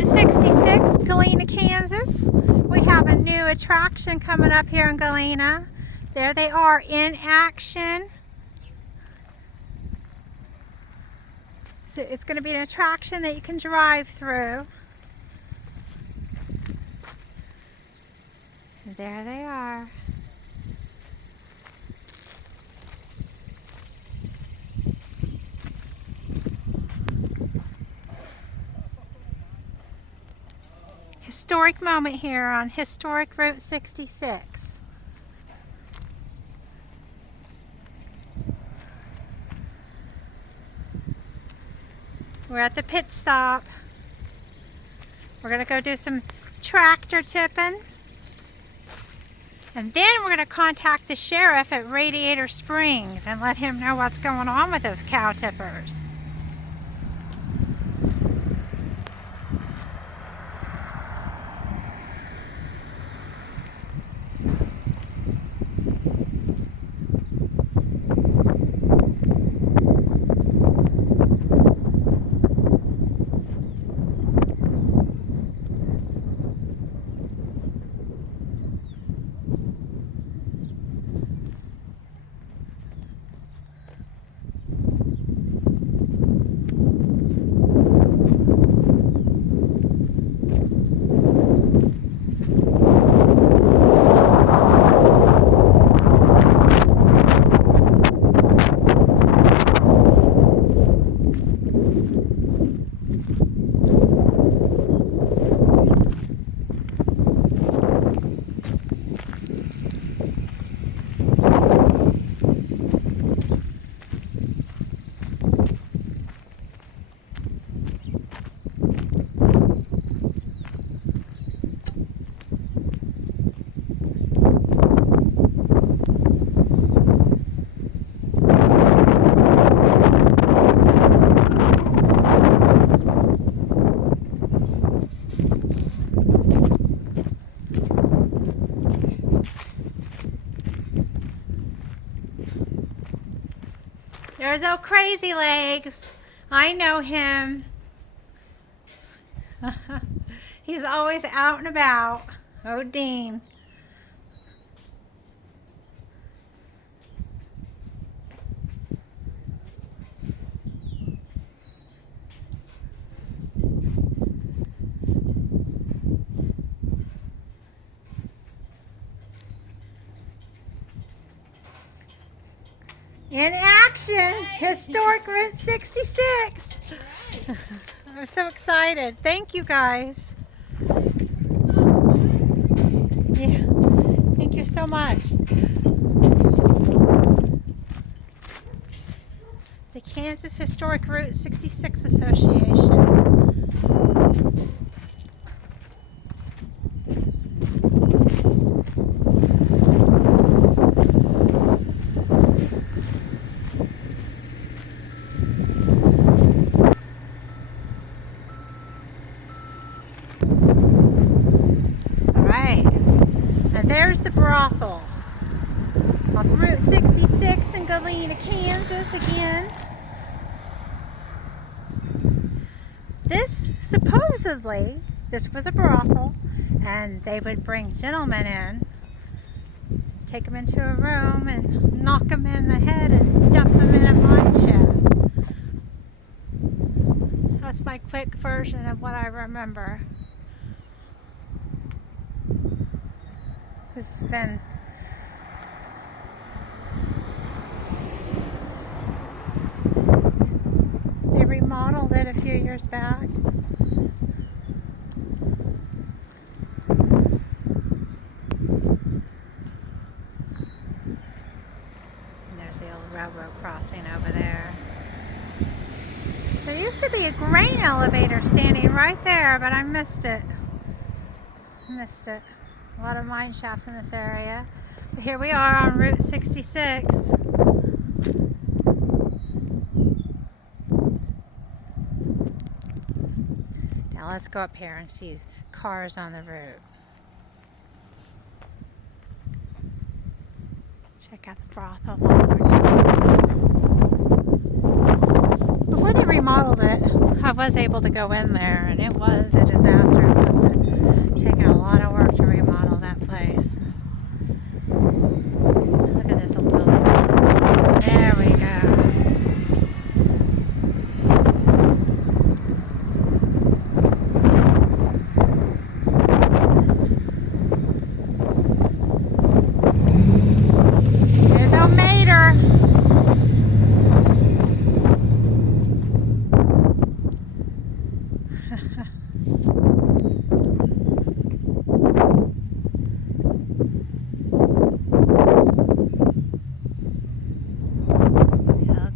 Route 66, Galena, Kansas. We have a new attraction coming up here in Galena. There they are in action. So it's going to be an attraction that you can drive through. And there they are. Historic moment here on historic Route 66. We're at the pit stop. We're going to go do some tractor tipping. And then we're going to contact the sheriff at Radiator Springs and let him know what's going on with those cow tippers. There's old Crazy Legs. I know him. He's always out and about. Oh, Dean. In action, historic Route 66. I'm so excited. Thank you guys. Yeah, thank you so much. The Kansas Historic Route 66 Association. There's the brothel off Route 66 in Galena, Kansas again. Supposedly, this was a brothel, and they would bring gentlemen in, take them into a room and knock them in the head and dump them in a mine shaft. So that's my quick version of what I remember. This has been they remodeled it a few years back. And there's the old railroad crossing over there. There used to be a grain elevator standing right there, but I missed it. A lot of mine shafts in this area. But here we are on Route 66. Now let's go up here and see cars on the road. Check out the brothel one more time. Before they remodeled it. I was able to go in there, and it was a disaster. It must have taken a lot of work to remodel that place. Look at this old building. There we go. There's Tow Mater.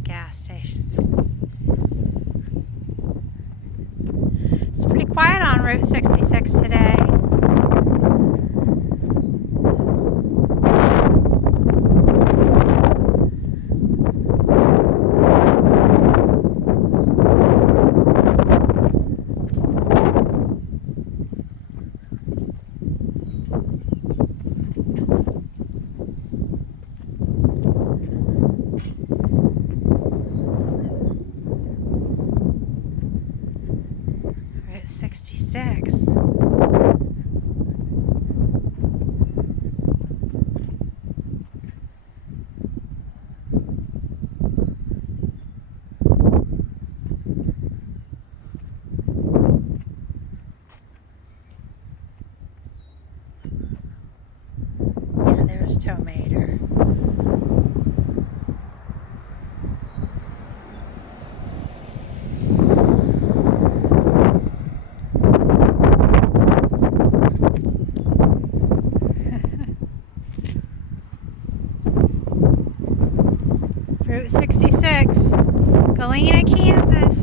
Gas stations. It's pretty quiet on Route 66 today. Route 66. Yeah, there's Tow Mater. Route 66, Galena, Kansas.